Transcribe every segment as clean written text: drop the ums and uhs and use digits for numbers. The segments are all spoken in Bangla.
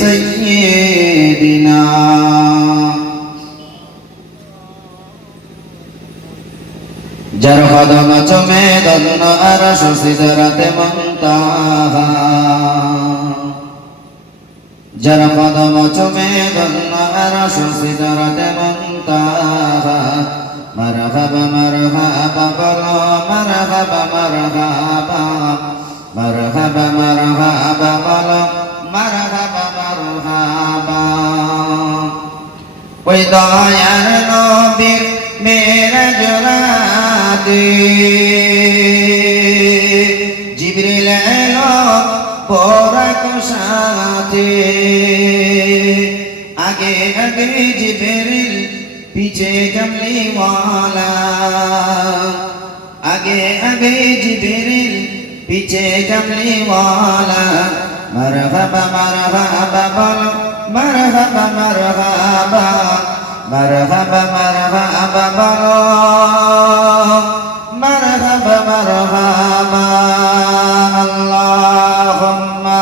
سيدنا যার কদম চমে ধন্য আরশ সিদরাতে মুনতাহা যার কদম চমে ধন্য আরশ সিদরাতে মুনতাহা মারহাবা মারহাবা বলো মারহাবা মারহাবা মারহাবা মারহাবা বলো মারহাবা মারহাবা ওই দয়ার নবীর মেরাজ রাতে জিবরিল এলো পরাক সাথে আগে আগে জিবরিল পিছে কামলিওয়ালা আগে আগে জিবরিল পিছে কামলিওয়ালা মারহাবা মারহাবা বলো মারহাবা মারহাবা মারহাবা মারহাবা বলো মারহাবা মারহাবা আল্লাহুম্মা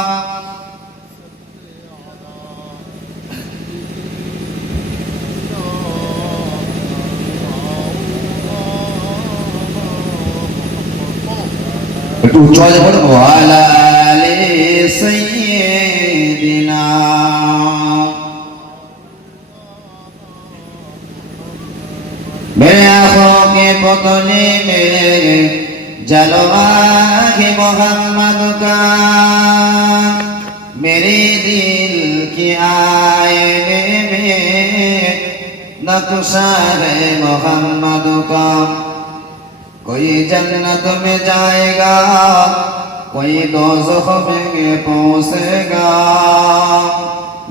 একটু উচ্চ আওয়াজে বলুন ওয়ালা আলি সাইয়্যিদিনা मेरे आँखों के पुतले में जलवा है मोहम्मद का मेरे दिल की आईने में नक्शा है मोहम्मद का कोई जन्नत में जाएगा कोई दोज़ख में पहुंचेगा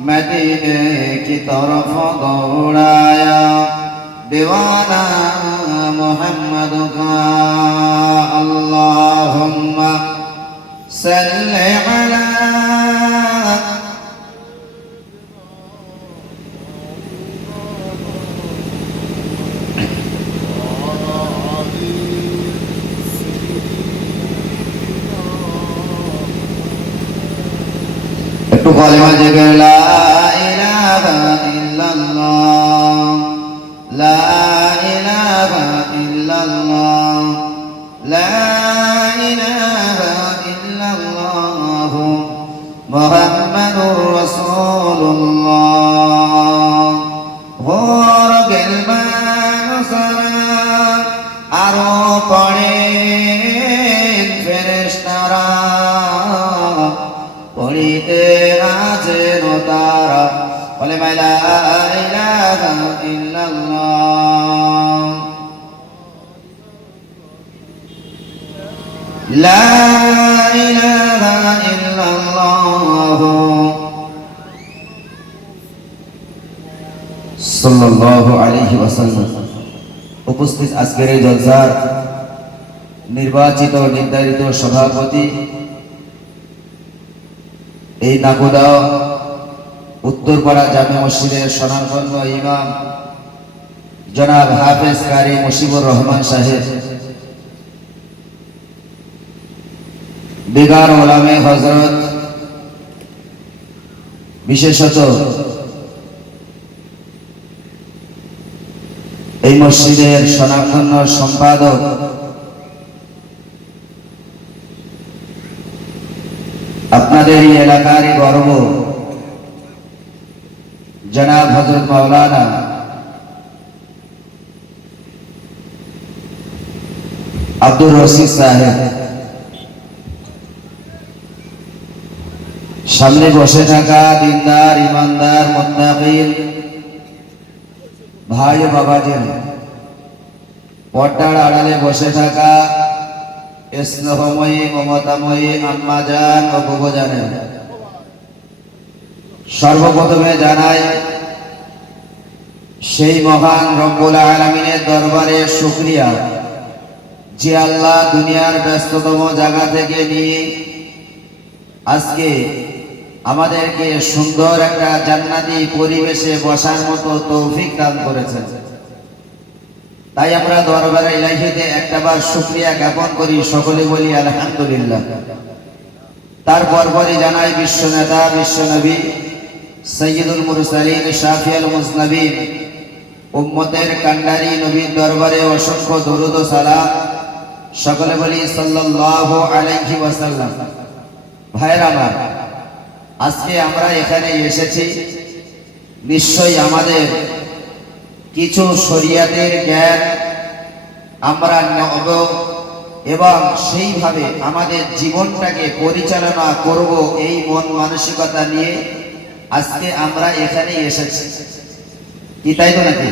मदीने की तरफ दौड़ाया दीवाना मोहम्मद का अल्लाहुम्मा सल्ली अला একটু কালিমা জিকির লা ইলাহা ইল্লাল্লাহ লা ইলাহা ইল্লাল্লাহ লা ইলাহা ইল্লাল্লাহ মুহাম্মাদুর রাসূলুল্লাহ হোর গেলমান সালাম আরো পড়ে ফেরেশতারা পড়িতে আছেন তারা বলে লা ইলাহা ইল্লাল্লাহ লা ইলাহা ইল্লাল্লাহ সাল্লাল্লাহু আলাইহি ওয়াসাল্লাম। উপস্থিত আজকের এই জলসার নির্বাচিত নির্ধারিত সভাপতি এই নাকুদা উত্তরপাড়া জামে মসজিদের স্বনামধন্য ইমাম জনাব হাফেজ কারি মুশিবুর রহমান সাহেব, দিগার ওলামে হযরত, বিশেষত এই মসজিদের স্বনামধন্য সম্পাদক আপনাদের এই এলাকারই গর্ব জনাব হযরত মাওলানা আব্দুর রশিদ সাহেব, সামনে বসে থাকা দিনদার ইমানদার মুত্তাকিন ভাই ও বাবাজির, পর্দার আড়ালে বসে থাকা স্নেহময়ী মমতাময়ী আম্মাজান ও বুবুজানেরা, সর্বপ্রথমে জানাই সেই মহান রব্বুল আলামিনের দরবারে শুকরিয়া যে আল্লাহ দুনিয়ার ব্যস্ততম জায়গা থেকে নিয়ে আজকে আমাদেরকে সুন্দর একটা জান্নাতি পরিবেশে বসার মতো তৌফিক দান করেছেন। তাই আমরা দরবারে ইলাহিতে একটাবার শুকরিয়া জ্ঞাপন করি, সকলে বলি আলহামদুলিল্লাহ। তারপর পরে জানাই বিশ্ব নেতা বিশ্বনবী সৈয়দুল মুরসালিন শাফিউল মুজনবিন উম্মতের কান্ডারি নবীর দরবারে অসংখ্য দরুদ ও সালাম। সকলে বলি সাল্লাল্লাহু আলাইহি ওয়াসাল্লাম। ভাইরা আমার, আজকে আমরা এখানে এসেছি নিশ্চয়ই আমাদের কিছু শরিয়াতের জ্ঞান আমরা নেব এবং সেইভাবে আমাদের জীবনটাকে পরিচালনা করব, এই মন মানসিকতা নিয়ে আজকে আমরা এখানে এসেছি। কি তাই তো নাকি?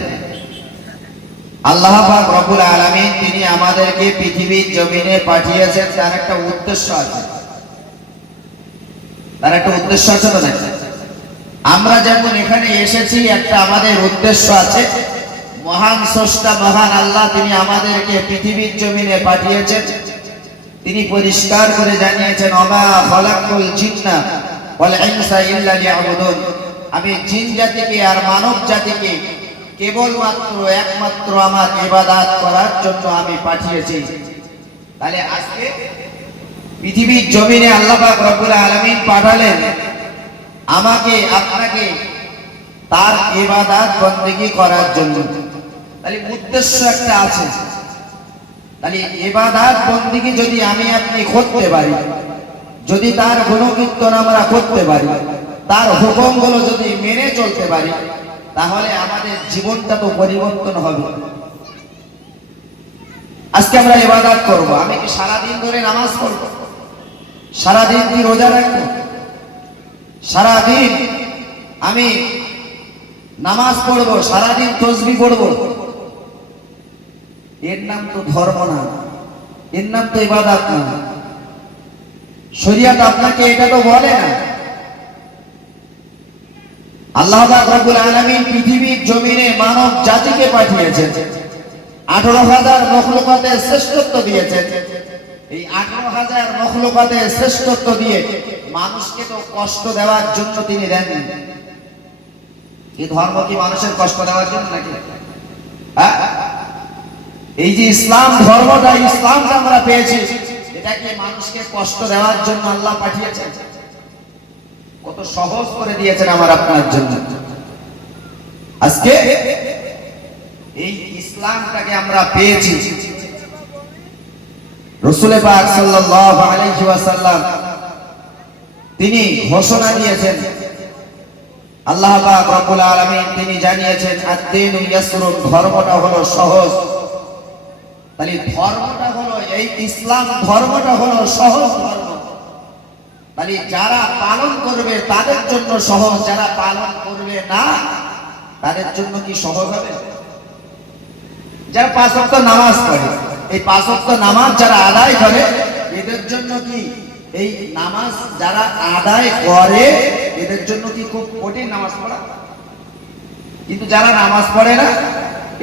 আল্লাহ পাক রব্বুল আলামিন তিনি আমাদেরকে পৃথিবীর জমিনে পাঠিয়েছেন, তার একটা উদ্দেশ্য আছে। তার একটা উদ্দেশ্য আছে তো নাকি? আমরা যেমন এখানে এসেছি, একটা আমাদের উদ্দেশ্য আছে। মহান স্রষ্টা মহান আল্লাহ তিনি আমাদেরকে পৃথিবীর জমিনে পাঠিয়েছেন। তিনি পরিষ্কার করে জানিয়েছেন, ওমা খালাকুল জিন্না ওয়াল ইনসা ইল্লা লিয়াবুদুন, আমি জিন জাতিকে আর মানব জাতিকে কেবলমাত্র একমাত্র আমার ইবাদত করার জন্য আমি পাঠিয়েছি। তাহলে আজকে পৃথিবীর জমিনে আল্লাহ পাক রব্বুল আলামিন পাঠালেন আমাকে আপনাকে তার ইবাদত বন্দেগী করার জন্য। তাহলে উদ্দেশ্য একটা আছে। তাহলে ইবাদত বন্দেগী যদি আমি আপনি করতে পারি, যদি তার গুণকীর্তন আমরা করতে পারি, তার হুকুমগুলো যদি মেনে চলতে পারি, তাহলে আমাদের জীবনটা তো পরিবর্তন হবে। আজকে আমরা ইবাদত করব। আমি কি সারাদিন ধরে নামাজ পড়ব? সারাদিন কি রোজা রাখবো? সারাদিন আমি নামাজ পড়বো, সারাদিন তাসবিহ পড়বো? এর নাম তো ধর্ম না, এর নাম তো ইবাদত না। শরীয়ত আপনাকে এটা তো বলে না। আল্লাহ পাক রব্বুল আলামিন পৃথিবীর জমিনে মানব জাতিকে পাঠিয়েছেন, 18,000 মখলুকাতের শ্রেষ্ঠত্ব দিয়েছেন। এই 18,000 মখলুকাতের শ্রেষ্ঠত্ব দিয়ে মানুষকে তো কষ্ট দেওয়ার জন্য তিনি দেননি। এই ধর্ম কি মানুষের কষ্ট দেওয়ার জন্য নাকি? এই যে ইসলাম ধর্মটা, ইসলামটা আমরা পেয়েছি, এটা কি মানুষকে কষ্ট দেওয়ার জন্য আল্লাহ পাঠিয়েছেন? কত সহজ করে দিয়েছেন আমার আপনার জন্য। আজকে এই ইসলামটাকে আমরা পেয়েছি। রাসূল পাক সাল্লাল্লাহু আলাইহি ওয়াসাল্লাম তিনি ঘোষণা দিয়েছেন, আল্লাহ পাক রব্বুল আলামিন তিনি জানিয়েছেন, আদ-দীনু ইয়াসরুন, ধর্মটা হলো সহজ। তাহলে ধর্মটা হলো এই ইসলাম, ধর্মটা হলো সহজ ধর্ম। তাহলে যারা পালন করবে তাদের জন্য সহজ, যারা পালন করবে না তাদের জন্য কি সহজ হবে? যারা 5 ওয়াক্ত নামাজ পড়ে, এই 5 ওয়াক্ত নামাজ যারা আদায় করে, এদের জন্য কি এই নামাজ যারা আদায় করে এদের জন্য কি খুব কঠিন নামাজ পড়া? কিন্তু যারা নামাজ পড়ে না,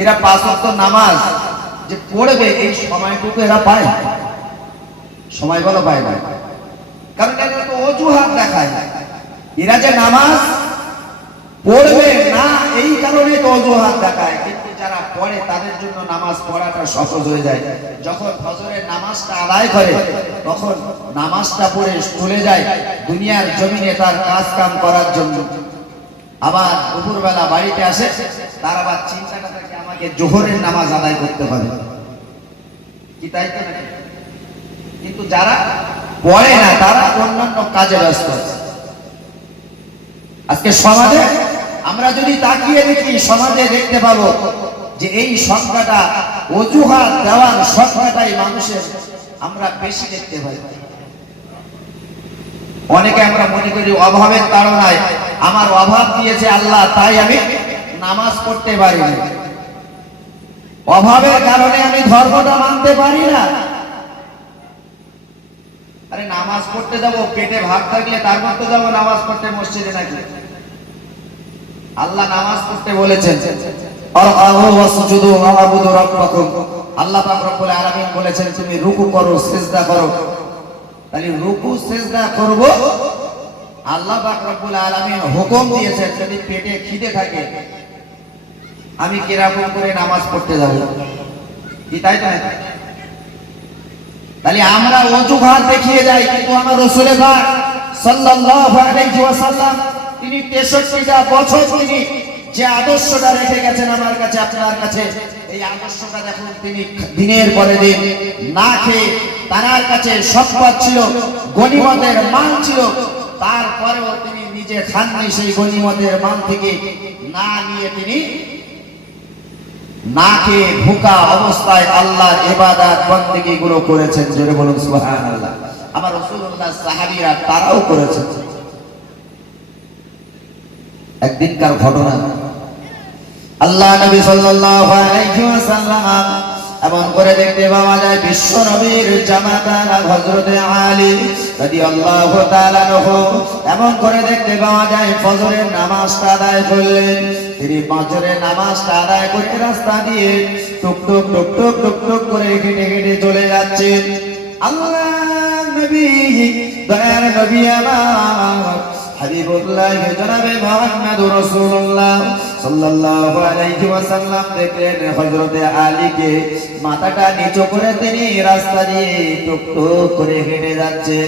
এরা 5 ওয়াক্ত নামাজ যে পড়বে এই সময়টুকু এরা পায়, সময় বলো পায় না। কারণ এরা তো অজুহাত দেখায়, এরা যে নামাজ পড়বে না এই কারণে তো অজুহাত দেখায়। কিন্তু যারা পড়ে তাদের জন্য নামাজ পড়াটা সহজ হয়ে যায়। যখন ফজরের নামাজটা আদায় করে তখন নামাজটা পড়ে চলে যায় দুনিয়ার জমিনে তার কাজ কাম করার জন্য। আবার দুপুরবেলা বাড়িতে আসে, তার আবার চিন্তাটা থাকে আমাকে জোহরের নামাজ আদায় করতে হবে। কি তাই তো নাকি? কিন্তু যারা পড়ে না তারা অন্যান্য কাজে ব্যস্ত আছে। আজকে সমাজে আমরা যদি তাকিয়ে দেখি, সমাজে দেখতে পাবো যে এই সংখ্যাটা, অজুহাত দেওয়ার সংখ্যাটাই মানুষের আমরা বেশি দেখতে পাই। অনেকে আমরা মনে করি অভাবের তাড়নায় আমার অভাব দিয়েছে আল্লাহ, তাই আমি নামাজ পড়তে পারি না, অভাবের কারণে আমি ধর্মটা মানতে পারি না। আরে নামাজ পড়তে যাবো, পেটে ভাত থাকলে তারপর তো যাবো নামাজ পড়তে মসজিদে নাকি? আল্লাহ নামাজ পড়তে বলেছেন, আল্লাহ পাক রব্বুল আলামিন বলেছেন তুমি রুকু করো, সিজদা করো। তাহলে রুকু সিজদা করব, আল্লাহ পাক রব্বুল আলামিন হুকুম দিয়েছেন। যদি পেটে খিদে থাকে আমি কিরকম করে নামাজ পড়তে যাব? কি তাই তো? তাহলে আমরা অজুহাত দেখিয়ে যাই, কিন্তু আমার রাসূল পাক সাল্লাল্লাহু আলাইহি ওয়াসাল্লাম তিনি 63টা বছর তিনি যে আদর্শটা রেখে গেছেন আমার কাছে আপনার কাছে, এই আদর্শটা দেখুন তিনি দিনের পরে দিন না খেয়ে, তার কাছে সম্পদ ছিল, গনিমতের মাল ছিল, তারপরেও তিনি নিজে খাননি সেই গনিমতের মাল থেকে, না নিয়ে তিনি না খেয়ে ভুকা অবস্থায় আল্লাহর ইবাদত বন্দেগী গুলো করেছেন। জোরে বলুন সুবহানাল্লাহ। আমার রাসূলুল্লাহ সাহাবীরা তারাও করেছেন। একদিনকার ঘটনা, আল্লাহ নবী সাল্লাল্লাহু আলাইহি ওয়াসাল্লাম এমন করে দেখতে পাওয়া যায় বিশ্ব নবীর জামাতা হযরত আলী রাদিয়াল্লাহু তাআলা আনহু এমন করে দেখতে পাওয়া যায় ফজরের নামাজটা আদায় করলেন। তিনি ফজরের নামাজটা আদায় করে রাস্তা দিয়ে টুক টুক টুক টুক টুক টুক করে হেঁটে হেঁটে চলে যাচ্ছেন। আল্লাহ নবী, দয়ার নবী আমার হাবিবুল্লাহ জনাবে মুহাম্মদুর রাসূলুল্লাহ সাল্লাল্লাহু আলাইহি ওয়াসাল্লাম দেখলেন হযরত আলীকে মাথাটা নিচু করে তিনি রাস্তা দিয়ে টুক টুক করে হেঁটে যাচ্ছে।